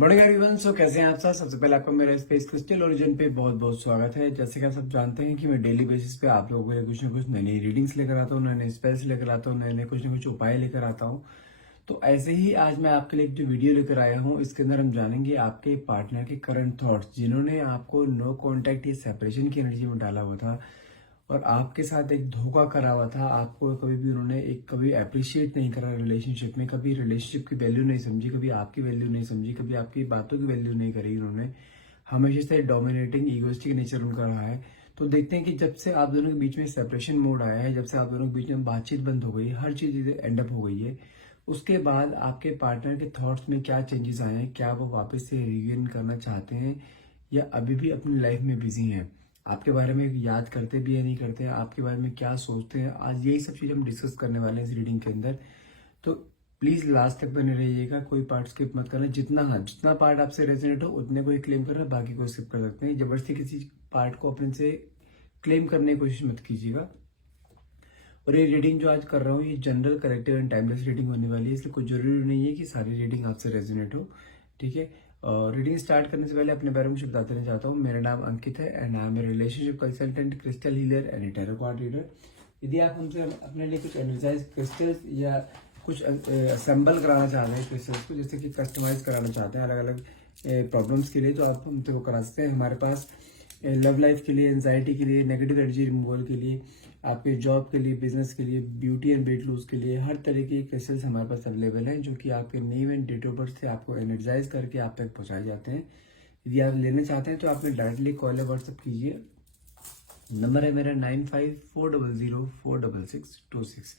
Morning everyone. सो कैसे हैं आप सब। सबसे पहले आपका मेरा स्पेस क्रिस्टल ओरिजिन पे बहुत बहुत स्वागत है। जैसे कि आप सब जानते हैं कि मैं डेली बेसिस पे आप लोगों के लिए कुछ ना कुछ नई नई रीडिंग्स लेकर आता हूँ, नए नए स्पेल्स लेकर आता हूँ, नए नए कुछ ना कुछ उपाय लेकर आता हूँ। तो ऐसे ही आज मैं आपके लिए एक जो वीडियो लेकर आया हूँ, इसके अंदर हम जानेंगे आपके पार्टनर के करंट थॉट्स, जिन्होंने आपको नो कॉन्टैक्ट या सेपरेशन की एनर्जी में डाला हुआ था और आपके साथ एक धोखा करा हुआ था। आपको कभी भी उन्होंने कभी अप्रिशिएट नहीं करा रिलेशनशिप में, कभी रिलेशनशिप की वैल्यू नहीं समझी, कभी आपकी वैल्यू नहीं समझी, कभी आपकी बातों की वैल्यू नहीं करी उन्होंने। हमेशा से डोमिनेटिंग ईगोइस्टिक नेचर उनका रहा है। तो देखते हैं कि जब से आप दोनों के बीच में सेपरेशन मोड आया है, जब से आप दोनों के बीच में बातचीत बंद हो गई, हर चीज एंड अप हो गई है, उसके बाद आपके पार्टनर के थॉट्स में क्या चेंजेस आए हैं। क्या वो वापस से रियूनियन करना चाहते हैं या अभी भी अपनी लाइफ में बिजी हैं। आपके बारे में याद करते भी है नहीं करते, आपके बारे में क्या सोचते हैं, आज यही सब चीज हम डिस्कस करने वाले हैं इस रीडिंग के अंदर। तो प्लीज लास्ट तक बने रहिएगा, कोई पार्ट स्किप मत करना। जितना पार्ट आपसे रेजोनेट हो उतने को ही क्लेम करना, बाकी को स्किप कर सकते हैं। जबरदस्ती किसी पार्ट को अपने से क्लेम करने की कोशिश मत कीजिएगा। और ये रीडिंग जो आज कर रहा हूँ, ये general, collective and timeless reading होने वाली है, इसलिए कोई जरूरी नहीं है कि सारी रीडिंग आपसे रेजोनेट हो। ठीक है। रीडिंग स्टार्ट करने से पहले अपने बारे में कुछ बताते रहना चाहता हूँ। मेरा नाम अंकित है and I am a relationship consultant, crystal healer and tarot card reader. यदि आप हमसे अपने लिए कुछ एनर्जाइज क्रिस्टल्स या कुछ असेंबल कराना चाहते हैं क्रिस्टल्स को, जैसे कि कस्टमाइज कराना चाहते हैं अलग अलग प्रॉब्लम्स के लिए, तो आप हमसे वो करा सकते हैं। हमारे पास लव लाइफ के लिए, एंजाइटी के लिए, नेगेटिव एनर्जी रिमूवल के लिए, आपके जॉब के लिए, बिजनेस के लिए, ब्यूटी एंड वेट लूज के लिए, हर तरह के क्रिस्टल्स हमारे पास अवेलेबल हैं, जो कि आपके name and date of birth से आपको एनर्जाइज करके आप तक पहुंचाए जाते हैं। यदि आप लेना चाहते हैं तो आप डायरेक्टली कॉल या व्हाट्सअप कीजिए। नंबर है मेरा 9540046626।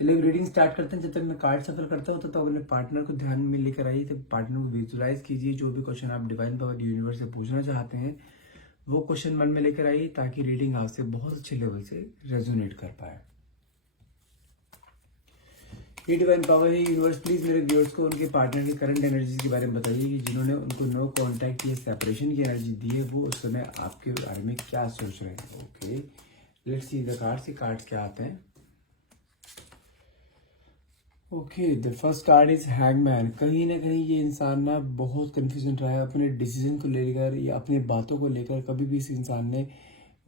चलिए रीडिंग स्टार्ट करते हैं। जब तक मैं कार्ड सफल करता हूँ तो अपने पार्टनर को ध्यान में लेकर आइए, तब पार्टनर को विजुलाइज कीजिए। जो भी क्वेश्चन आप डिवाइन पावर यूनिवर्स से पूछना चाहते हैं वो क्वेश्चन मन में लेकर आइए, ताकि रीडिंग आपसे बहुत अच्छे लेवल से रेजोनेट कर पाए। ये डिवाइन पावर है यूनिवर्स, प्लीज मेरे व्यूअर्स को उनके पार्टनर की करंट एनर्जी के बारे में बताइए कि जिन्होंने उनको नो कांटेक्ट या सेपरेशन की एनर्जी दी है, वो उस समय आपके बारे में क्या सोच रहे हैं। Okay, let's see the cards. ये कार्ड्स क्या आते हैं। Okay, the first card is hangman. कहीं ना कहीं ये इंसान ना बहुत कंफ्यूजन रहा है अपने डिसीजन को लेकर या अपनी बातों को लेकर। कभी भी इस इंसान ने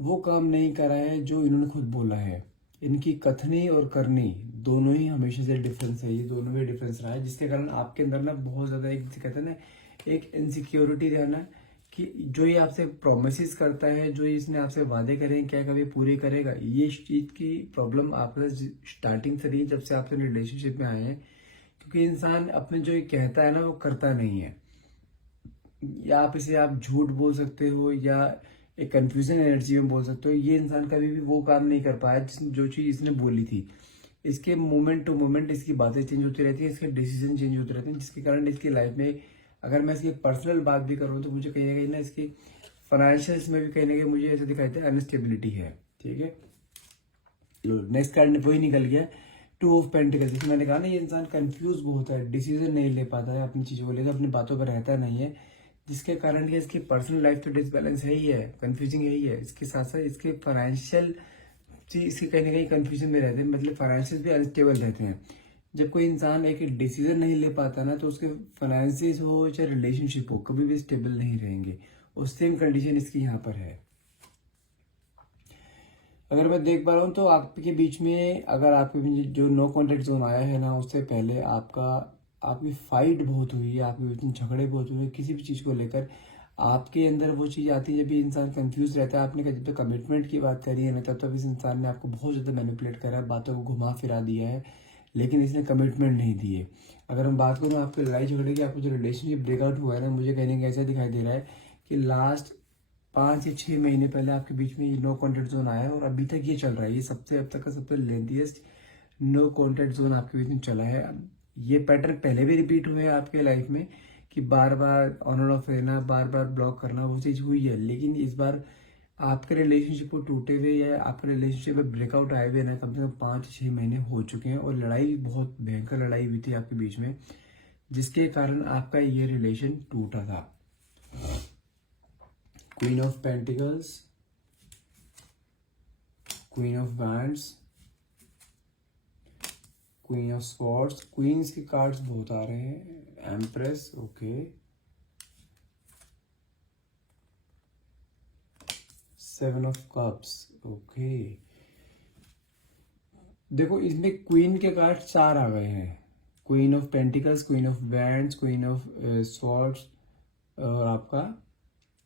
वो काम नहीं करा है जो इन्होंने खुद बोला है। इनकी कथनी और करनी दोनों ही हमेशा से डिफरेंस है, ये दोनों में डिफरेंस रहा है, जिसके कारण आपके अंदर ना बहुत ज्यादा एक कहते हैं ना एक इनसिक्योरिटी रहना कि जो ये आपसे प्रोमिस करता है, जो इसने आपसे वादे करे हैं, क्या कभी पूरे करेगा। ये चीज की प्रॉब्लम आपके स्टार्टिंग से रही जब से आपसे रिलेशनशिप में आए हैं, क्योंकि इंसान अपने जो ये कहता है ना वो करता नहीं है। या आप झूठ बोल सकते हो या एक कंफ्यूजन एनर्जी में बोल सकते हो। ये इंसान कभी भी वो काम नहीं कर पाया जो चीज इसने बोली थी। इसके मोमेंट टू मोमेंट इसकी बातें चेंज होती रहती है, इसके डिसीजन चेंज होते रहते हैं, जिसके कारण इसकी लाइफ में, अगर मैं इसकी पर्सनल बात भी करूँ तो मुझे कहीं ना कहीं ना इसकी फाइनेंशियल्स में भी कहीं ना कहीं मुझे ऐसा दिखाई देता है अनस्टेबिलिटी है। ठीक है, नेक्स्ट कार्ड वही निकल गया, टू ऑफ पेंटिकल्स। जिसमें मैंने कहा ना ये इंसान कंफ्यूज बहुत है, डिसीजन नहीं ले पाता है अपनी चीजों को लेकर, अपनी बातों पर रहता नहीं है, जिसके कारण कि इसकी पर्सनल लाइफ तो डिसबैलेंस है ही है, कंफ्यूजिंग है ही है। इसके साथ साथ इसके फाइनेंशियल चीज इसके कहीं ना कहीं कंफ्यूजन में रहते हैं, मतलब फाइनेंशियल भी अनस्टेबल रहते हैं। जब कोई इंसान एक डिसीजन नहीं ले पाता ना, तो उसके फाइनेंसिस हो चाहे रिलेशनशिप हो, कभी भी स्टेबल नहीं रहेंगे। और सेम कंडीशन इसकी यहाँ पर है। अगर मैं देख पा रहा हूँ तो आपके बीच में, अगर आपके बीच जो नो कॉन्टेक्ट जोन आया है ना, उससे पहले आपकी फाइट बहुत हुई है, आपके बीच में झगड़े बहुत हुए किसी भी चीज को लेकर। आपके अंदर वो चीज आती है जब भी इंसान कंफ्यूज रहता है। आपने जब तक कमिटमेंट की बात करी है ना, तब तक इस इंसान ने आपको बहुत ज्यादा मैनिपुलेट करा है, बातों को घुमा फिरा दिया है, लेकिन इसने कमिटमेंट नहीं दी है। अगर हम बात करूँ आपके लड़ाई झगड़े की, आपको जो रिलेशनशिप ब्रेकआउट हुआ है ना, मुझे कहीं ना कहीं ऐसा दिखाई दे रहा है कि लास्ट 5 या 6 महीने पहले आपके बीच में ये नो कॉन्टेक्ट जोन आया है और अभी तक ये चल रहा है। ये सबसे अब तक का सबसे लेंथीएस्ट नो कॉन्टेक्ट जोन आपके बीच में चला है। ये पैटर्न पहले भी रिपीट हुए हैं आपके लाइफ में कि बार बार ऑन एंड ऑफ रहना, बार बार ब्लॉक करना, वो चीज हुई है। लेकिन इस बार आपके रिलेशनशिप को टूटे हुए या आपके रिलेशनशिप में ब्रेकआउट आए हुए ना, कम से कम 5 6 महीने हो चुके हैं और लड़ाई, बहुत भयंकर लड़ाई हुई थी आपके बीच में, जिसके कारण आपका ये रिलेशन टूटा था। Queen of pentacles, queen of wands, queen of swords. Queens के कार्ड्स बहुत आ रहे हैं। Empress, okay, seven of cups, okay. देखो इसमें क्वीन के कार्ड 4 आ गए हैं, queen of pentacles, queen of wands, queen of swords और आपका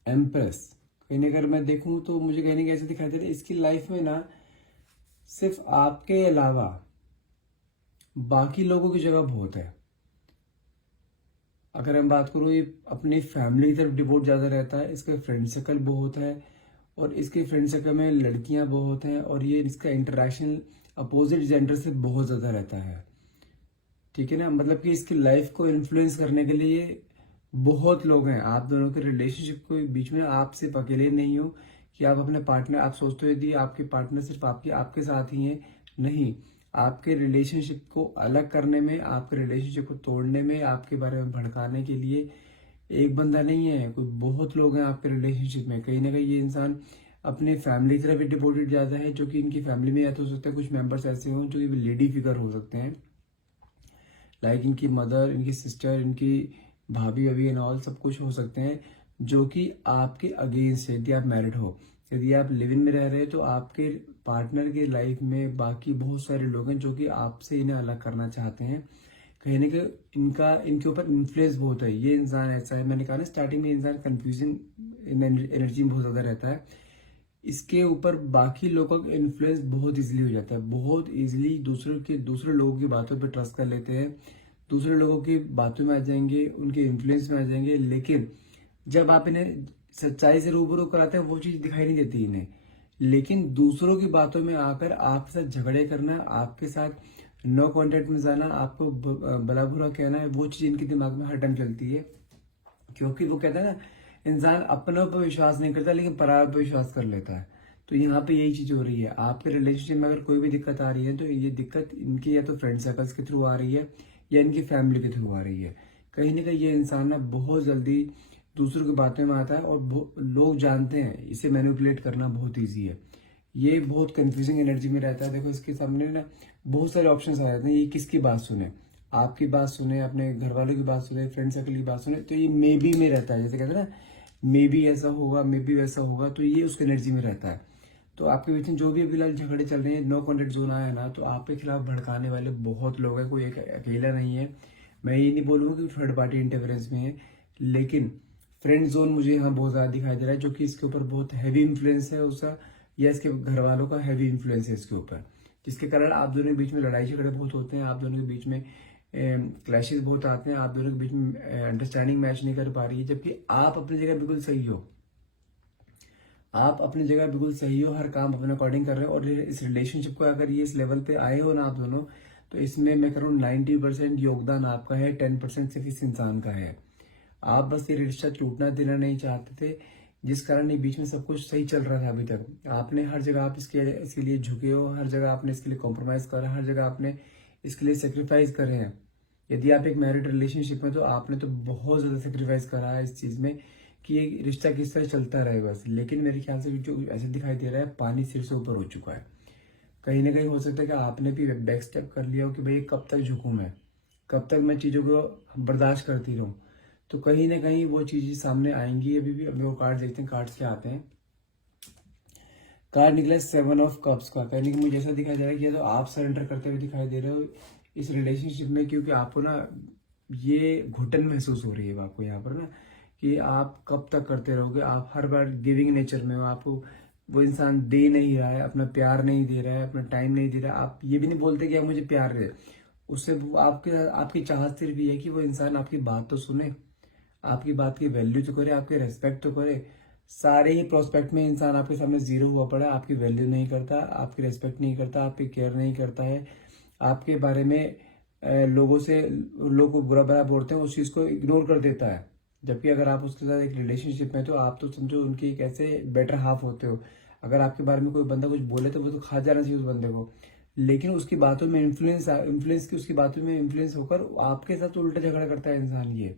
एम्प्रेस। कहीं ना अगर मैं देखूं तो मुझे कहने कैसे दिखाई दे रहा है, इसकी लाइफ में ना सिर्फ आपके अलावा बाकी लोगों की जगह बहुत है। अगर हम बात करूँ, ये अपनी फैमिली की तरफ डिवोट ज़्यादा रहता है, इसका फ्रेंड सर्कल बहुत है और इसके फ्रेंड सर्कल में लड़कियां बहुत हैं और ये इसका इंटरेक्शन अपोजिट जेंडर से बहुत ज़्यादा रहता है, ठीक है ना। मतलब कि इसकी लाइफ को इन्फ्लुएंस करने के लिए बहुत लोग हैं। आप दोनों के रिलेशनशिप के बीच में आप सिर्फ अकेले नहीं हो कि आप अपने पार्टनर, आप सोचते हो यदि आपके पार्टनर सिर्फ आपके साथ ही हैं, नहीं। आपके रिलेशनशिप को अलग करने में, आपके रिलेशनशिप को तोड़ने में, आपके बारे में भड़काने के लिए एक बंदा नहीं है, कोई बहुत लोग हैं आपके रिलेशनशिप में। कहीं ना कहीं ये इंसान अपने फैमिली की तरफ भी डिवोटेड ज्यादा है, जो कि इनकी फैमिली में या तो हो सकता है कुछ मेंबर्स ऐसे हों जो कि लेडी फिगर हो सकते हैं, लाइक इनकी मदर, इनकी सिस्टर, इनकी भाभी अभी एंड ऑल सब कुछ हो सकते हैं जो कि आपके अगेंस्ट है। यदि आप मैरिड हो, यदि आप लिव इन में रह रहे हैं तो आपके पार्टनर की लाइफ में बाकी बहुत सारे लोग हैं जो कि आपसे इन्हें अलग करना चाहते हैं। कहीं ना कहीं इनके ऊपर इन्फ्लुएंस बहुत है। ये इंसान ऐसा है, मैंने कहा ना स्टार्टिंग में, इंसान कंफ्यूजिंग एनर्जी में बहुत ज्यादा रहता है। इसके ऊपर बाकी लोगों का इन्फ्लुएंस बहुत इजीली हो जाता है, बहुत इजीली दूसरे लोगों की बातों पर ट्रस्ट कर लेते हैं, दूसरे लोगों की बातों में आ जाएंगे, उनके इन्फ्लुएंस में आ जाएंगे। लेकिन जब आप इन्हें सच्चाई से रूबरू कराते हैं वो चीज दिखाई नहीं देती इन्हें। लेकिन दूसरों की बातों में आकर आपके साथ झगड़े करना, आपके साथ नो कांटेक्ट में जाना, आपको भला बुरा कहना है, वो चीज इनके दिमाग में हर टाइम चलती है। क्योंकि वो कहता है ना, इंसान अपनों पर विश्वास नहीं करता लेकिन पराये पर विश्वास कर लेता है। तो यहाँ पे यही चीज हो रही है। आपके रिलेशनशिप में अगर कोई भी दिक्कत आ रही है तो ये दिक्कत इनकी या तो फ्रेंड सर्कल्स के थ्रू आ रही है या इनकी फैमिली के थ्रू आ रही है। कहीं ना कहीं ये इंसान ना बहुत जल्दी दूसरों की बातों में आता है और लोग जानते हैं इसे मैनिपुलेट करना बहुत ईजी है। ये बहुत कंफ्यूजिंग एनर्जी में रहता है। देखो इसके सामने ना बहुत सारे ऑप्शंस आ जाते हैं, ये किसकी बात सुने, आपकी बात सुने, अपने घर वालों की बात सुने, फ्रेंड सर्कल की बात सुने। तो ये मे बी में रहता है, जैसे कहते हैं ना मे बी ऐसा होगा, मे बी वैसा होगा, तो ये उस एनर्जी में रहता है। तो आपके बीच में जो भी फिलहाल झगड़े चल रहे हैं, नो कॉन्टेक्ट जोन आया ना, तो आपके खिलाफ भड़काने वाले बहुत लोग हैं, कोई एक अकेला नहीं है। मैं ये नहीं बोलूंगा कि थर्ड पार्टी इंटरफेरेंस में है, लेकिन फ्रेंड जोन मुझे यहाँ बहुत ज्यादा दिखाई दे रहा है, जो कि इसके ऊपर बहुत हैवी इन्फ्लुएंस है उसका, या इसके घर वालों का हैवी इन्फ्लुएंस है इसके ऊपर, जिसके कारण आप दोनों के बीच में लड़ाई झगड़े बहुत होते हैं, आप दोनों के बीच में क्लैशेस बहुत आते हैं, आप दोनों के बीच में अंडरस्टैंडिंग मैच नहीं कर पा रही है। जबकि आप अपनी जगह बिल्कुल सही हो, आप अपनी जगह बिल्कुल सही हो, हर काम अपने अकॉर्डिंग कर रहे हो। और इस रिलेशनशिप को अगर ये इस लेवल पे आए हो ना आप दोनों, तो इसमें मैं करूँ 90% योगदान आपका है, 10% सिर्फ इस इंसान का है। आप बस ये रिश्ता टूटना देना नहीं चाहते थे, जिस कारण ये बीच में सब कुछ सही चल रहा था अभी तक। आपने हर जगह आप इसके लिए झुके हो, हर जगह आपने इसके लिए कॉम्प्रोमाइज करा, हर जगह आपने इसके लिए सेक्रीफाइस करे हैं। यदि आप एक मैरिड रिलेशनशिप में, तो आपने तो बहुत ज्यादा सेक्रीफाइस करा है इस चीज में कि ये रिश्ता किस तरह चलता रहे बस। लेकिन मेरे ख्याल से जो ऐसे दिखाई दे रहा है, पानी सिर से ऊपर हो चुका है। कहीं ना कहीं हो सकता है कि आपने भी बैक स्टेप कर लिया हो कि भाई कब तक झुकूं मैं, कब तक मैं चीजों को बर्दाश्त करती रहूं। तो कहीं ना कहीं वो चीजें सामने आएंगी। अभी भी वो कार्ड देखते हैं, कार्ड्स क्या आते हैं। कार्ड निकला 7 ऑफ कप्स का। कहने की मुझे ऐसा दिखाई दे रहा है कि या तो आप सरेंडर करते हुए दिखाई दे रहे हो इस रिलेशनशिप में, क्योंकि आपको ना ये घुटन महसूस हो रही है आपको यहाँ पर ना, कि आप कब तक करते रहोगे। आप हर बार गिविंग नेचर में हो, आपको वो इंसान दे नहीं रहा है, अपना प्यार नहीं दे रहा है, अपना टाइम नहीं दे रहा है। आप ये भी नहीं बोलते कि आप मुझे प्यार दे, उससे आपकी चाहत सिर्फ ये है कि वो इंसान आपकी बात तो सुने, आपकी बात की वैल्यू तो करे, आपके रेस्पेक्ट तो करे। सारे ही प्रोस्पेक्ट में इंसान आपके सामने जीरो हुआ पड़ा है, आपकी वैल्यू नहीं करता, आपकी रेस्पेक्ट नहीं करता, आपकी केयर नहीं करता है, आपके बारे में लोगों को बुरा भला बोलते हैं, उस चीज को इग्नोर कर देता है। जबकि अगर आप उसके साथ एक रिलेशनशिप में, तो आप तो समझो उनके एक ऐसे बेटर हाफ होते हो। अगर आपके बारे में कोई बंदा कुछ बोले तो वो तो खा जाना चाहिए उस बंदे को, लेकिन उसकी बातों में इन्फ्लुएंस की उसकी बातों में इन्फ्लुएंस होकर आपके साथ उल्टा झगड़ा करता है इंसान ये।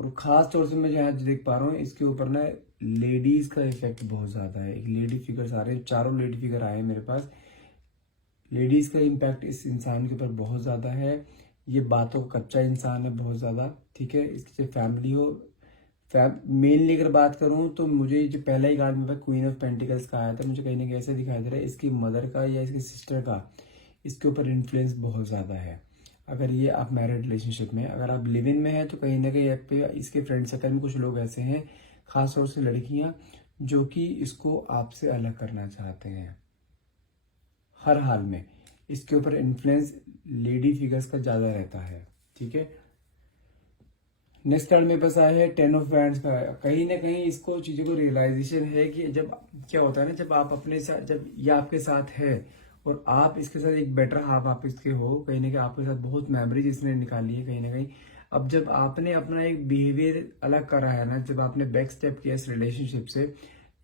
और खास तौर से मैं जो आज देख पा रहा हूँ इसके ऊपर ना लेडीज का इफेक्ट बहुत ज्यादा है। एक लेडी फिगर्स आ रहे हैं, चारों लेडी फिगर आए हैं मेरे पास। लेडीज का इम्पैक्ट इस इंसान के ऊपर बहुत ज्यादा है। ये बातों का कच्चा इंसान है बहुत ज्यादा, ठीक है। इसकी चाहे फैमिली हो, मेनली अगर बात करूं तो मुझे जो पहला ही कार्ड मेरे पास क्वीन ऑफ पेंटिकल्स का आया था, मुझे कहीं ना कहीं ऐसे दिखाई दे रहा है इसकी मदर का या इसकी सिस्टर का इसके ऊपर इन्फ्लुएंस बहुत ज़्यादा है। अगर ये आप मैरिड रिलेशनशिप में, अगर आप लिव इन में हैं तो कहीं ना कहीं आप पे इसके फ्रेंड सर्कल में कुछ लोग ऐसे हैं, खासतौर से लड़कियां, जो कि इसको आपसे अलग करना चाहते हैं। हर हाल में इसके ऊपर इन्फ्लुएंस लेडी फिगर्स का ज़्यादा रहता है। ठीक है, नेक्स्ट कार्ड मेरे पास आया है 10 ऑफ वैंड्स का। कहीं ना कहीं इसको चीज़ों को रियलाइजेशन है कि जब क्या होता है ना, जब आप अपने साथ, जब ये आपके साथ है और आप इसके साथ एक बेटर हाफ आप इसके हो, कहीं ना कहीं आपके साथ बहुत मेमोरीज इसने निकाली है कहीं ना कहीं। अब जब आपने अपना एक बिहेवियर अलग करा है ना, जब आपने बैक स्टेप किया इस रिलेशनशिप से,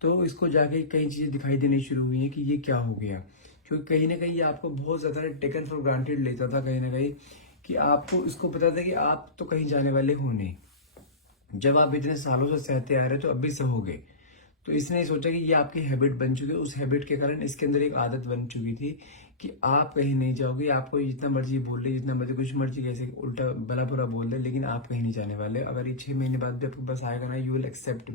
तो इसको जाके कई चीज़ें दिखाई देनी शुरू हुई है कि ये क्या हो गया। क्योंकि कहीं ना कहीं ये आपको बहुत ज़्यादा टेकन फॉर ग्रांटेड लेता था कहीं ना कहीं, कि आपको इसको पता था कि आप तो कहीं जाने वाले हो नहीं। जब आप इतने सालों से सहते आ रहे तो अभी सहोगे, तो इसने सोचा कि ये आपकी हैबिट बन चुकी है। उस हैबिट के कारण इसके अंदर एक आदत बन चुकी थी कि आप कहीं नहीं जाओगे, आपको जितना मर्जी बोल ले, जितना मर्जी कुछ मर्जी कैसे उल्टा भला बुरा बोल दे, लेकिन आप कहीं नहीं जाने वाले। अगर ये 6 महीने बाद भी आपके पास आएगा ना, यू विल एक्सेप्ट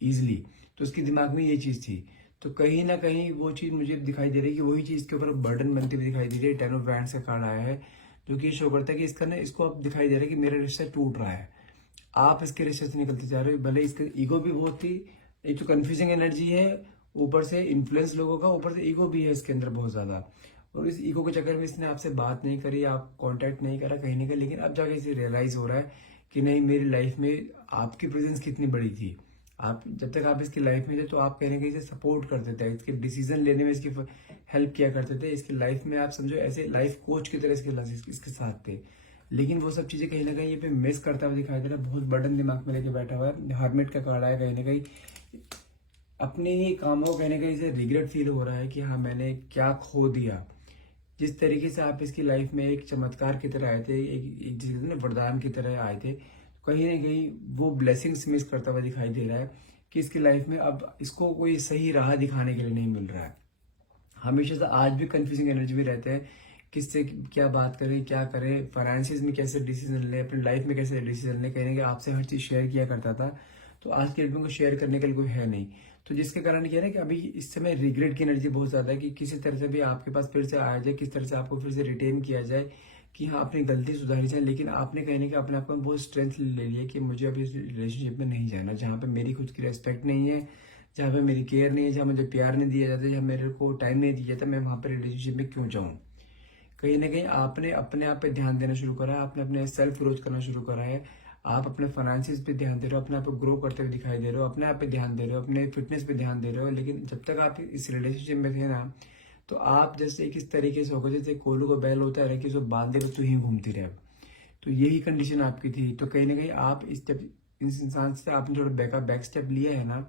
इजिली। तो उसके दिमाग में ये चीज थी। तो कहीं ना कहीं वो चीज मुझे दिखाई दे रही है कि वही चीज के ऊपर बर्डन बनती हुई दिखाई दे रही है। 10 ऑफ वैंड्स का कार्ड आया है, जो कि शो करता है कि इसका ना, इसको अब दिखाई दे रहा है कि मेरा रिश्ता टूट रहा है, आप इसके रिश्ते से निकलते जा रहे हो। भले इसका ईगो भी बहुत थी, एक तो कंफ्यूजिंग एनर्जी है, ऊपर से इन्फ्लुएंस लोगों का, ऊपर से ईगो भी है इसके अंदर बहुत ज्यादा। और इस ईगो के चक्कर में इसने आपसे बात नहीं करी, आप कांटेक्ट नहीं करा कहीं ना कहीं। लेकिन अब जाके इसे रियलाइज हो रहा है कि नहीं, मेरी लाइफ में आपकी प्रेजेंस कितनी बड़ी थी। आप जब तक आप इसकी लाइफ में थे तो आप कहीं ना कहीं इसे सपोर्ट करते थे, इसके डिसीजन लेने में इसकी हेल्प किया करते थे। इसकी लाइफ में आप समझो ऐसे लाइफ कोच की तरह इसके साथ थे। लेकिन वो सब चीजें कहीं ना कहीं ये पे मिस करता हुआ दिखाई दे रहा है। बहुत बर्डन दिमाग में लेके बैठा हुआ है। हार्मिट का कार्ड आया, कहीं ना कहीं अपने ही कामों को कहीं ना कहीं से रिग्रेट फील हो रहा है कि हाँ, मैंने क्या खो दिया। जिस तरीके से आप इसकी लाइफ में एक चमत्कार की तरह आए थे, एक जिसे कहते हैं ना वरदान की तरह आए थे, कहीं ना कहीं वो ब्लेसिंग्स मिस करता हुआ दिखाई दे रहा है कि इसकी लाइफ में अब इसको कोई सही राह दिखाने के लिए नहीं मिल रहा है। हमेशा से आज भी कंफ्यूजिंग एनर्जी में रहते हैं, किससे क्या बात करें, क्या करें, फाइनेंसिस में कैसे डिसीजन लें, अपनी लाइफ में कैसे डिसीजन लें। कहीं ना कहीं आपसे हर चीज शेयर किया करता था, तो आज के डेट में को शेयर करने के लिए कोई है नहीं। तो जिसके कारण क्या है ना कि अभी इस समय रिग्रेट की एनर्जी बहुत ज्यादा है कि किसी तरह से भी आपके पास फिर से आया जाए, किस तरह से आपको फिर से रिटेन किया जाए कि हाँ, अपनी गलती सुधारी जाए। लेकिन आपने कहीं ना कहीं अपने आप को बहुत स्ट्रेंथ ले लिया कि मुझे अभी इस रिलेशनशिप में नहीं जाना, जहाँ पे मेरी खुद की रेस्पेक्ट नहीं है, जहाँ पे मेरी केयर नहीं है, जहाँ मुझे प्यार नहीं दिया जाता, जहाँ मेरे को टाइम नहीं दिया जाता, मैं वहाँ पर रिलेशनशिप में क्यों जाऊँ। कहीं ना कहीं आपने अपने आप पे ध्यान देना शुरू करा है, आपने अपने सेल्फ ग्रोथ करना शुरू करा है, आप अपने फाइनेंसिस पे ध्यान दे रहे हो, अपने आप को ग्रो करते हुए दिखाई दे रहे हो, अपने आप पे ध्यान दे रहे हो, अपने फिटनेस पे ध्यान दे रहे हो। लेकिन जब तक आप इस रिलेशनशिप में थे ना, तो आप जैसे किस तरीके से होगा, जैसे कोलू को बैल होता है कि जो बांधे हुए तू ही घूमती रहे। तो यही कंडीशन आपकी थी। तो कहीं ना कहीं आप इस इंसान से आपने थोड़ा बैक स्टेप लिया है ना,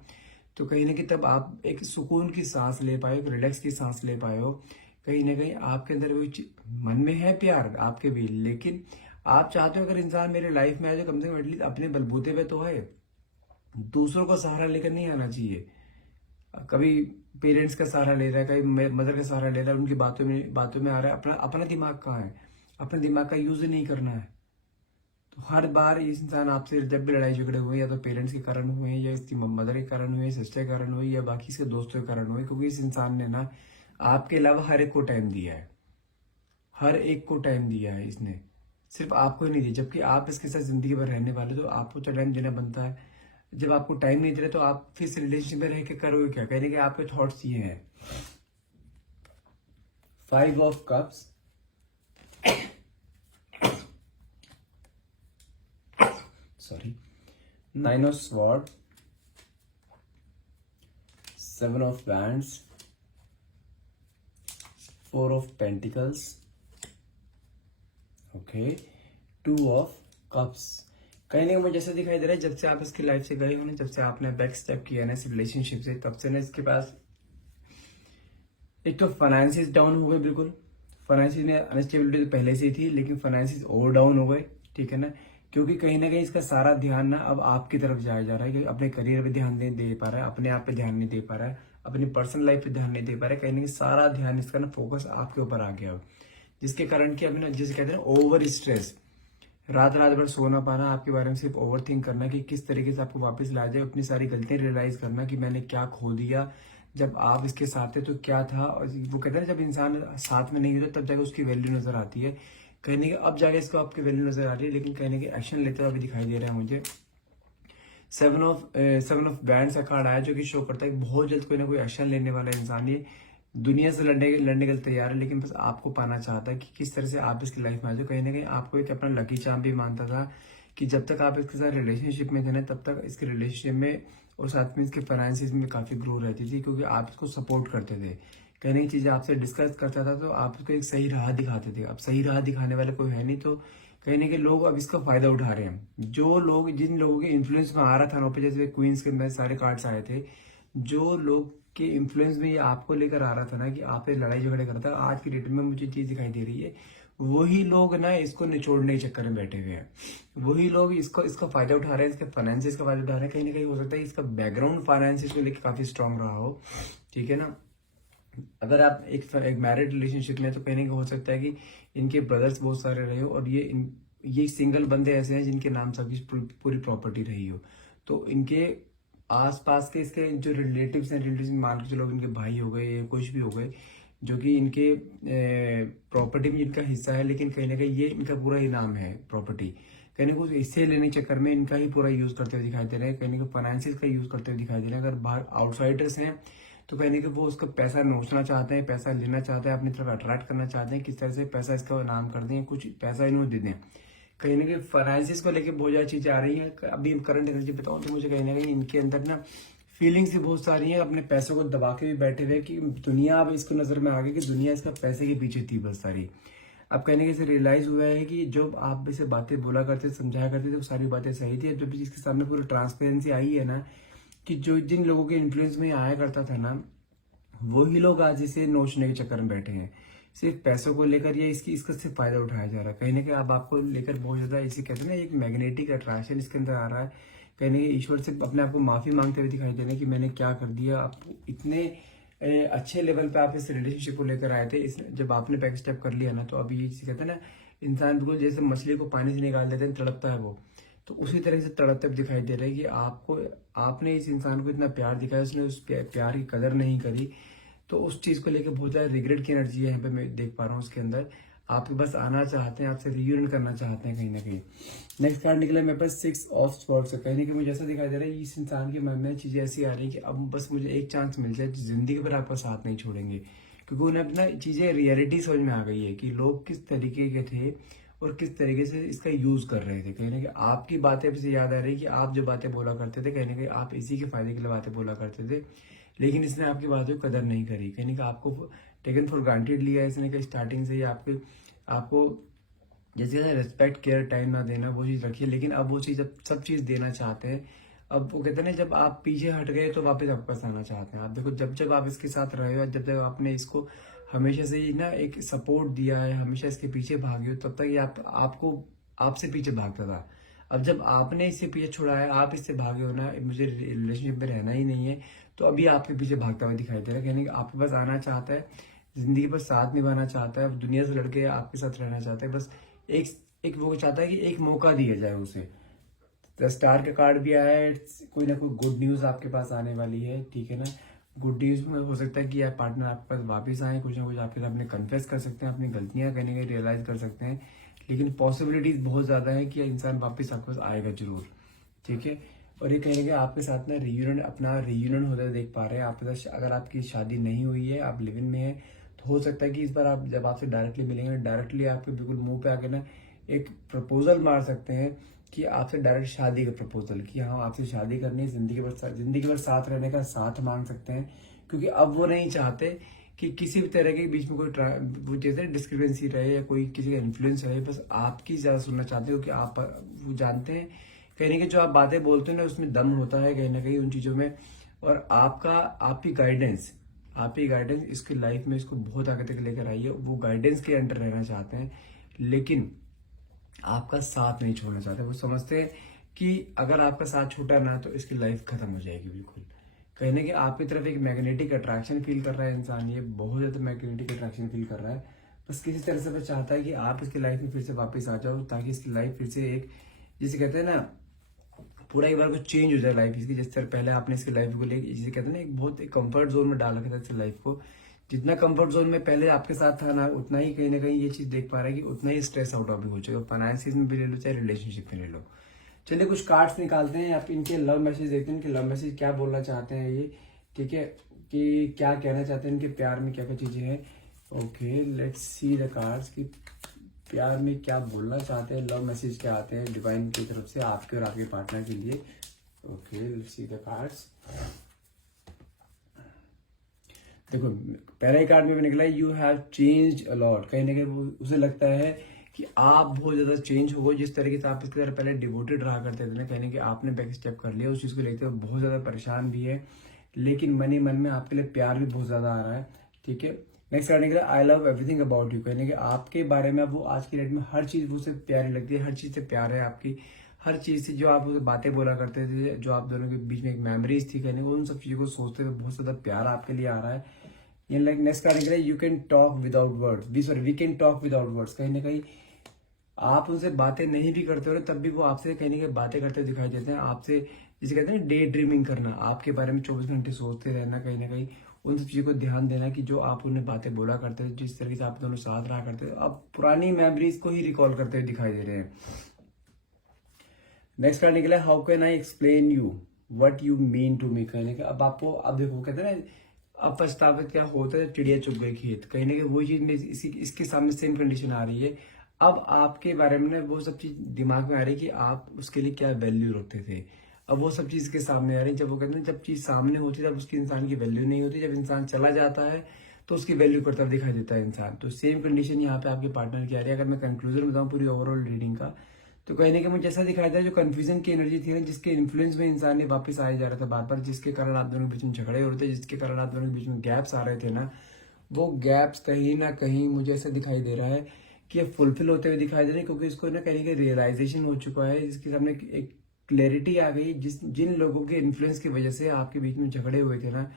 तो कहीं ना कहीं तब आप एक सुकून की सांस ले पाए, एक रिलैक्स की सांस ले पाए हो। कहीं ना कहीं आपके अंदर वो मन में है प्यार आपके भी, लेकिन आप चाहते हो अगर इंसान मेरे लाइफ में आए तो कम से कम एटलीस्ट अपने बलबूते पे तो है, दूसरों का सहारा लेकर नहीं आना चाहिए। कभी पेरेंट्स का सहारा ले रहा है, कभी मदर का सहारा ले रहा है, उनकी बातों में आ रहा है। अपना अपना दिमाग कहाँ है, अपने दिमाग का यूज नहीं करना है। तो हर बार इस इंसान आपसे जब भी लड़ाई झगड़े हुए, या तो पेरेंट्स के कारण हुए, या इसकी मदर के कारण हुए, सिस्टर के कारण हुए, या बाकी इसके दोस्तों के कारण हुए, क्योंकि इस इंसान ने ना आपके अलावा हर एक को टाइम दिया है, हर एक को टाइम दिया है इसने, सिर्फ आपको ही नहीं दिया। जबकि आप इसके साथ जिंदगी भर रहने वाले, तो आपको तो टाइम देना बनता है। जब आपको टाइम नहीं दे रहे तो आप फिर से रिलेशनशिप में रह के करोगे क्या। कहने के आपके थॉट्स ये हैं। 5 of cups, sorry, 9 of sword, 7 of wands, 4 of pentacles, okay, 2 of cups. कहीं ना मुझे जैसे दिखाई दे रहा है, जब से आप इसकी लाइफ से गए हो ना, जब से आपने बैक स्टेप किया ना इस रिलेशनशिप से, तब से ना इसके पास एक तो फाइनेंसिस डाउन हो गए बिल्कुल। फाइनेंसिस में अनस्टेबिलिटी तो पहले से ही थी, लेकिन फाइनेंसिस ओवर डाउन हो गए, ठीक है ना। क्योंकि कहीं ना कहीं इसका सारा ध्यान ना अब आपकी तरफ जाया जा रहा है, कि अपने करियर पे ध्यान दे पा रहा है, अपने आप पे ध्यान नहीं दे पा रहा है, अपनी पर्सनल लाइफ पे ध्यान नहीं दे पा रहा है। कहीं ना कहीं सारा ध्यान इसका ना फोकस आपके ऊपर आ गया हो, जिसके कारण कि अभी ना, जैसे कहते हैं ना, ओवर स्ट्रेस, रात रात भर सो ना पाना, आपके बारे में सिर्फ ओवर थिंक करना कि किस तरीके से आपको वापस ला जाए, अपनी सारी गलतियां रियलाइज करना कि मैंने क्या खो दिया, जब आप इसके साथ थे तो क्या था। और वो कहते हैं ना, जब इंसान साथ में नहीं होता तब जाके उसकी वैल्यू नजर आती है। कहने के अब जाके इसको आपकी वैल्यू नजर आ रही है, लेकिन कहने के एक्शन लेते हुए अभी दिखाई दे रहा है मुझे। सेवन ऑफ बैंड्स का कार्ड आया, जो कि शो करता है कि बहुत जल्द कोई ना कोई एक्शन लेने वाला इंसान ये दुनिया से लड़ने लड़ने के लिए तैयार है, लेकिन बस आपको पाना चाहता है कि किस तरह से आप इसकी लाइफ में आ जाओ। कहीं ना कहीं आपको एक अपना लकी चार्म भी मानता था कि जब तक आप इसके साथ रिलेशनशिप में थे ना, तब तक इसके रिलेशनशिप में और साथ में इसके फाइनेंसिस में काफी ग्रो रहती थी, क्योंकि आप इसको सपोर्ट करते थे। कहीं ना चीजें आपसे डिस्कस करता था तो आप उसको एक सही राह दिखाते थे। अब सही राह दिखाने वाले कोई है नहीं, तो कहीं ना कहीं लोग अब इसका फायदा उठा रहे हैं। जो लोग, जिन लोगों के इन्फ्लुएंस में आ रहा था ना, पे जैसे क्वींस के अंदर सारे कार्ड्स आए थे, जो लोग के इन्फ्लुएंस में ये आपको लेकर आ रहा था ना कि आप ये लड़ाई झगड़े करता, आज की डेट में मुझे चीज दिखाई दे रही है, वही लोग ना इसको निचोड़ने के चक्कर में बैठे हुए हैं। वही लोग इसका फायदा उठा रहे हैं, इसके फाइनेंसिस का फायदा उठा रहे हैं। कहीं ना कहीं हो सकता है इसका बैकग्राउंड फाइनेंसिस को लेकर काफी स्ट्रांग रहा हो, ठीक है ना। अगर आप एक मैरिड रिलेशनशिप में, तो कहीं ना कहीं हो सकता है कि इनके ब्रदर्स बहुत सारे रहे हो, और ये सिंगल बंदे ऐसे हैं जिनके नाम सबकी पूरी प्रॉपर्टी रही हो। तो इनके आसपास के इसके जो रिलेटिव्स हैं, रिलेटिव्स मान के चलो इनके भाई हो गए या कुछ भी हो गए, जो कि इनके प्रॉपर्टी में इनका हिस्सा है, लेकिन कहीं ना कहीं ये इनका पूरा इनाम है प्रॉपर्टी। कहीं ना कहीं हिस्से लेने के चक्कर में इनका ही पूरा यूज करते हुए दिखाई दे रहे हैं, कहीं ना कहीं फाइनेंसिस का यूज करते हुए दिखाई दे रहे हैं। अगर बाहर आउटसाइडर्स हैं तो कहने के वो उसका पैसा नोचना चाहते हैं, पैसा लेना चाहते हैं, अपनी तरफ अट्रैक्ट करना चाहते हैं, किस तरह से पैसा इसका नाम कर दें, कुछ पैसा इन्होंने दे दें। कहीं ना कहीं फाइनेंसिस को लेकर बहुत ज्यादा चीजें आ रही हैं। अभी करंट एनर्जी बताऊं तो मुझे कहीं ना कहीं इनके अंदर ना फीलिंग्स भी बहुत सारी हैं, अपने पैसों को दबा के भी बैठे हुए कि दुनिया अब इसको नजर में आ गई कि दुनिया इसका पैसे के पीछे थी बस सारी। अब कहने के इसे रियलाइज हुआ है कि जो आप इसे बातें बोला करते समझाया करते थे वो सारी बातें सही थी। अब जब इसके सामने पूरी ट्रांसपेरेंसी आई है ना, कि जो जिन लोगों के इन्फ्लुएंस में आया करता था ना, वही लोग आज इसे नोचने के चक्कर में बैठे हैं, सिर्फ पैसों को लेकर। या इसका सिर्फ फायदा उठाया जा रहा है। कहीं ना कहीं अब आपको लेकर बहुत ज्यादा, इसे कहते हैं ना, एक मैग्नेटिक अट्रैक्शन इसके अंदर आ रहा है। कहीं ना कहीं ईश्वर से अपने आप को माफी मांगते हुए दिखाई दे रहे हैं कि मैंने क्या कर दिया। आप इतने अच्छे लेवल पे आप इस रिलेशनशिप को लेकर आए थे, जब आपने बैक स्टेप कर लिया ना, तो अभी ये चीज कहते हैं ना, इंसान बिल्कुल जैसे मछली को पानी से निकाल देते हैं, तड़पता है वो, तो उसी तरह से तड़पते दिखाई दे रहा है कि आपने इस इंसान को इतना प्यार दिखाया, उसने उस प्यार की कदर नहीं करी। तो उस चीज को लेकर बहुत ज्यादा रिग्रेट की एनर्जी है यहाँ पे, मैं देख पा रहा हूँ उसके अंदर। आपके बस आना चाहते हैं, आपसे रियूनियन करना चाहते हैं कहीं ना कहीं। नेक्स्ट कार्ड निकला मेरे पास 6 ऑफ स्वॉर्ड्स। कहीं ना कहीं मुझे ऐसा दिखाई दे रहा है इस इंसान के मन में चीजें ऐसी आ रही है कि अब बस मुझे एक चांस मिल जाए, जिंदगी भर आपका साथ नहीं छोड़ेंगे, क्योंकि उन्हें अपना चीजें रियलिटी समझ में आ गई है कि लोग किस तरीके के थे और किस तरीके से इसका यूज कर रहे थे। कहीं ना कहीं आपकी बातें मुझे याद आ रही है कि आप जो बातें बोला करते थे, कहीं ना कहीं आप इसी के फायदे के लिए बातें बोला करते थे, लेकिन इसने आपकी बातों की कदर नहीं करी। कहीं ना कहीं आपको टेकन फॉर ग्रांटेड लिया इसने, कहीं स्टार्टिंग से ही आपको जैसे रिस्पेक्ट केयर टाइम ना देना, वो चीज रखी है। लेकिन अब वो चीज, अब सब चीज देना चाहते हैं। अब वो कहते हैं ना, जब आप पीछे हट गए तो वापस आपके पास आना चाहते हैं। आप देखो, जब जब आप इसके साथ रहे हो, जब जब आपने इसको हमेशा से ही ना एक सपोर्ट दिया है, हमेशा इसके पीछे भागे हो, तब तक ये आपको आपसे पीछे भागता था। अब जब आपने इससे पीछे छुड़ाया, आप इससे भागे हो ना, मुझे रिलेशनशिप में रहना ही नहीं है, तो अभी आपके पीछे भागता हुआ दिखाई दे रहा है। कहने का आपके पास आना चाहता है, जिंदगी पर साथ निभाना चाहता है, दुनिया से लड़के आपके साथ रहना चाहता है। बस एक एक वो चाहता है कि एक मौका दिया जाए उसे। तो स्टार का कार्ड भी आया है, कोई ना कोई गुड न्यूज आपके पास आने वाली है, ठीक है ना। गुड न्यूज में हो सकता है कि आप पार्टनर आपके पास वापस आए, कुछ ना कुछ आपके सामने कन्फेस कर सकते हैं, अपनी गलतियां कहीं ना कहीं रियलाइज कर सकते हैं, लेकिन पॉसिबिलिटीज बहुत ज्यादा है कि इंसान वापस आपके पास आएगा जरूर, ठीक है। और ये कहीं ना कहीं आपके साथ ना अपना रियूनियन होता है देख पा रहे हैं आपके साथ। अगर आपकी शादी नहीं हुई है, आप लिव इन में है, तो हो सकता है कि इस बार आप जब आपसे डायरेक्टली मिलेंगे, डायरेक्टली आपके बिल्कुल मुंह पे आके ना एक प्रपोजल मार सकते हैं कि आपसे डायरेक्ट शादी का प्रपोजल, कि हाँ आपसे शादी करनी है, जिंदगी भर साथ रहने का साथ मांग सकते हैं। क्योंकि अब वो नहीं चाहते कि किसी भी तरह के बीच में कोई जैसे डिस्क्रिपेंसी रहे या कोई किसी का इन्फ्लुएंस रहे, बस आपकी ज्यादा सुनना चाहते हो कि आप वो जानते हैं कहीं ना कहीं जो आप बातें बोलते हो ना, उसमें दम होता है कहीं ना कहीं उन चीजों में। और आपकी गाइडेंस इसकी लाइफ में इसको बहुत आगे तक लेकर आई है। वो गाइडेंस के अंडर रहना चाहते हैं, लेकिन आपका साथ नहीं छोड़ना चाहते। वो समझते हैं कि अगर आपका साथ छूटा ना, तो इसकी लाइफ खत्म हो जाएगी बिल्कुल। कहीं ना कहीं आपकी तरफ एक मैग्नेटिक अट्रैक्शन फील कर रहा है इंसान, ये बहुत ज्यादा मैग्नेटिक अट्रैक्शन फील कर रहा है। बस किसी तरह से बस चाहता है कि आप इसकी लाइफ में फिर से वापस आ जाओ, ताकि इसकी लाइफ फिर से एक, जिसे कहते हैं ना, पूरा एक बार को चेंज हो जाए लाइफ इसकी। जिस तरह पहले आपने इसकी लाइफ को लेकर, जिसे कहते हैं ना, एक बहुत एक कंफर्ट जोन में डाल रखा था इसकी लाइफ को। जितना कंफर्ट जोन में पहले आपके साथ था ना, उतना ही कहीं ना कहीं ये चीज देख पा रहा है कि उतना ही स्ट्रेस आउट अभी हो चुका है। फाइनेंसिस में भी ले लो, चाहे रिलेशनशिप में ले लो। चलिए कुछ कार्ड्स निकालते हैं, आप इनके लव मैसेज देखते हैं, इनके लव मैसेज क्या बोलना चाहते हैं ये, ठीक है, कि क्या कहना चाहते हैं, इनके प्यार में क्या क्या चीजें हैं। Okay, let's see the cards कि प्यार में क्या बोलना चाहते हैं, लव मैसेज क्या आते हैं डिवाइन की तरफ से आपके और आपके पार्टनर के लिए। Okay, let's see the cards. देखो पहले कार्ड में भी निकला है, you have changed a lot. कहीं ना कहीं वो उसे लगता है कि आप बहुत ज्यादा चेंज हो। जिस तरीके से आप इसके तरह पहले डिवोटेड रहा करते थे ना, कहने कि आपने बैक स्टेप कर लिया, उस चीज को लेकर बहुत ज्यादा परेशान भी है, लेकिन मन ही मन में आपके लिए प्यार भी बहुत ज्यादा आ रहा है, ठीक है। नेक्स्ट कार्ड निकला, I love everything about you. कहने कि आपके बारे में वो आज की डेट में हर चीज वो उसे प्यारी लगती है, हर चीज से प्यार है आपकी, हर चीज से जो आप उसे बातें बोला करते थे, जो आप दोनों के बीच में एक मेमोरीज थी, कहने उन सब चीजों को सोचते हुए बहुत ज्यादा प्यार आपके लिए आ रहा है। ये लाइक नेक्स्ट कार्ड निकला, you can talk without words, sorry we can talk without words. कहीं ना कहीं आप उनसे बातें नहीं भी करते हो तब भी वो आपसे कहीं ना कहीं बातें करते हुए दिखाई देते हैं। आपसे जिसे कहते हैं ना डे ड्रीमिंग करना, आपके बारे में 24 घंटे सोचते रहना, कहीं ना कहीं उन सब चीजों को ध्यान देना कि जो आप उन्हें बातें बोला करते थे, जिस तरीके से आप दोनों साथ रहा करते थे, आप पुरानी मेमोरीज को ही रिकॉल करते हुए दिखाई दे रहे हैं। नेक्स्ट कार्ड निकला, how can I explain you what you mean to me. कहने का अब आपको, अब देखो कहते हैं ना, अब पछतावा क्या होता है, चिड़िया चुग गई खेत। कहीं ना कहीं वही चीज में इसके सामने सेम कंडीशन आ रही है। अब आपके बारे में ना वो सब चीज दिमाग में आ रही है कि आप उसके लिए क्या वैल्यू रखते थे। अब वो सब चीज के सामने आ रही है। जब वो कहते हैं, जब चीज सामने होती है तब उसकी इंसान की वैल्यू नहीं होती, जब इंसान चला जाता है तो उसकी वैल्यू करता हुआ दिखाई देता है इंसान। तो सेम कंडीशन यहाँ पे आपके पार्टनर की आ रही है। अगर मैं कंक्लूजन बताऊं पूरी ओवरऑल रीडिंग का, तो कहीं ना कहीं मुझे ऐसा दिखाई दे रहा है, जो कंफ्यूजन की एनर्जी थी ना, जिसके इन्फ्लुएंस में इंसान ने वापस आया जा रहा था बार बार, जिसके कारण आप दोनों के बीच में झगड़े हो रहे थे, जिसके कारण आप दोनों के बीच में गैप्स आ रहे थे ना, वो गैप्स कहीं ना कहीं मुझे ऐसा दिखाई दे रहा है कि ये फुलफिल होते हुए दिखाई दे रहे हैं, क्योंकि इसको ना कहीं ना रियलाइजेशन हो चुका है, जिसके सामने एक क्लैरिटी आ गई। जिन लोगों के इन्फ्लुएंस की वजह से आपके बीच में झगड़े हुए थे ना,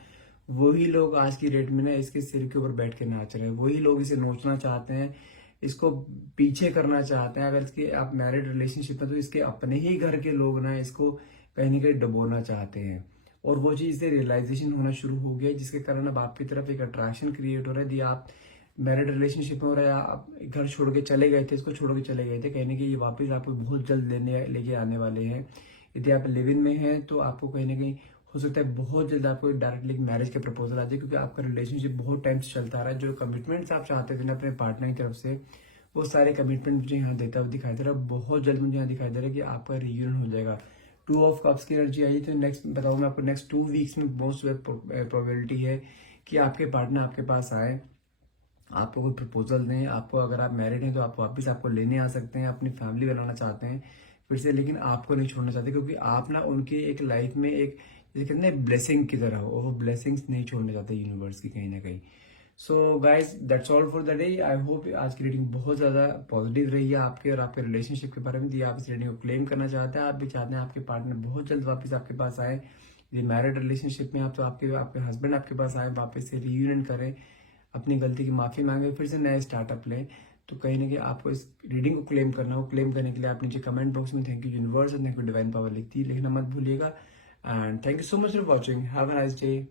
वही लोग आज की डेट में ना इसके सिर के ऊपर बैठ के नाच रहे हैं, वही लोग इसे नोचना चाहते हैं, इसको पीछे करना चाहते हैं। अगर इसके आप मैरिड रिलेशनशिप में, तो इसके अपने ही घर के लोग ना इसको कहीं ना कहीं डुबोना चाहते हैं, और वो चीज से रियलाइजेशन होना शुरू हो गया, जिसके कारण अब आपकी तरफ एक अट्रैक्शन क्रिएट हो रहा है। यदि आप मैरिड रिलेशनशिप में हो रहा है, आप घर छोड़ के चले गए थे, इसको छोड़ के चले गए थे, कहीं ना कहीं ये वापस आपको बहुत जल्द लेके आने वाले हैं। यदि आप लिव इन में हैं तो आपको कहीं ना कहीं हो सकता है बहुत जल्द आपको डायरेक्टली मैरिज का प्रपोजल आ जाए, क्योंकि आपका रिलेशनशिप बहुत टाइम से चलता आ रहा है। जो कमिटमेंट्स आप चाहते थे ना अपने पार्टनर की तरफ से, वो सारे कमिटमेंट मुझे यहाँ देता हुआ दिखाई दे रहा है। बहुत जल्द मुझे यहाँ दिखाई दे रहा है कि आपका रियूनियन हो जाएगा। 2 ऑफ कप्स की एनर्जी आई, तो नेक्स्ट बताऊँ मैं आपको, नेक्स्ट 2 वीक्स में बहुत प्रोबेबिलिटी है कि आपके पार्टनर आपके पास आए, आपको कोई प्रपोजल दें। आपको, अगर आप मैरिड हैं तो आप वापस आपको लेने आ सकते हैं, अपनी फैमिली बनाना चाहते हैं फिर से, लेकिन आपको नहीं छोड़ना चाहते, क्योंकि आप ना उनकी एक लाइफ में एक, जैसे कहते हैं ब्लेसिंग की तरह हो, और वो ब्लेसिंग्स नहीं छोड़ना चाहते यूनिवर्स की कहीं ना कहीं। So guys that's all for the day. I hope आज की रीडिंग बहुत ज्यादा पॉजिटिव रही है आपके और आपके रिलेशनशिप के बारे में। यदि आप इस रीडिंग को क्लेम करना चाहते हैं, आप भी चाहते हैं आपके पार्टनर बहुत जल्द वापस आपके पास आए, यदि मैरिड रिलेशनशिप में आप, तो आपके हस्बैंड आपके पास आए, वापस से रियूनियन करें, अपनी गलती की माफी मांगे, फिर से नया स्टार्टअप लें, तो कहीं ना कहीं आपको इस रीडिंग को क्लेम करना हो। क्लेम करने के लिए आप नीचे कमेंट बॉक्स में थैंक यू यूनिवर्स और थैंक यू डिवाइन पावर लिखना मत भूलिएगा। And thank you so much for watching. Have a nice day.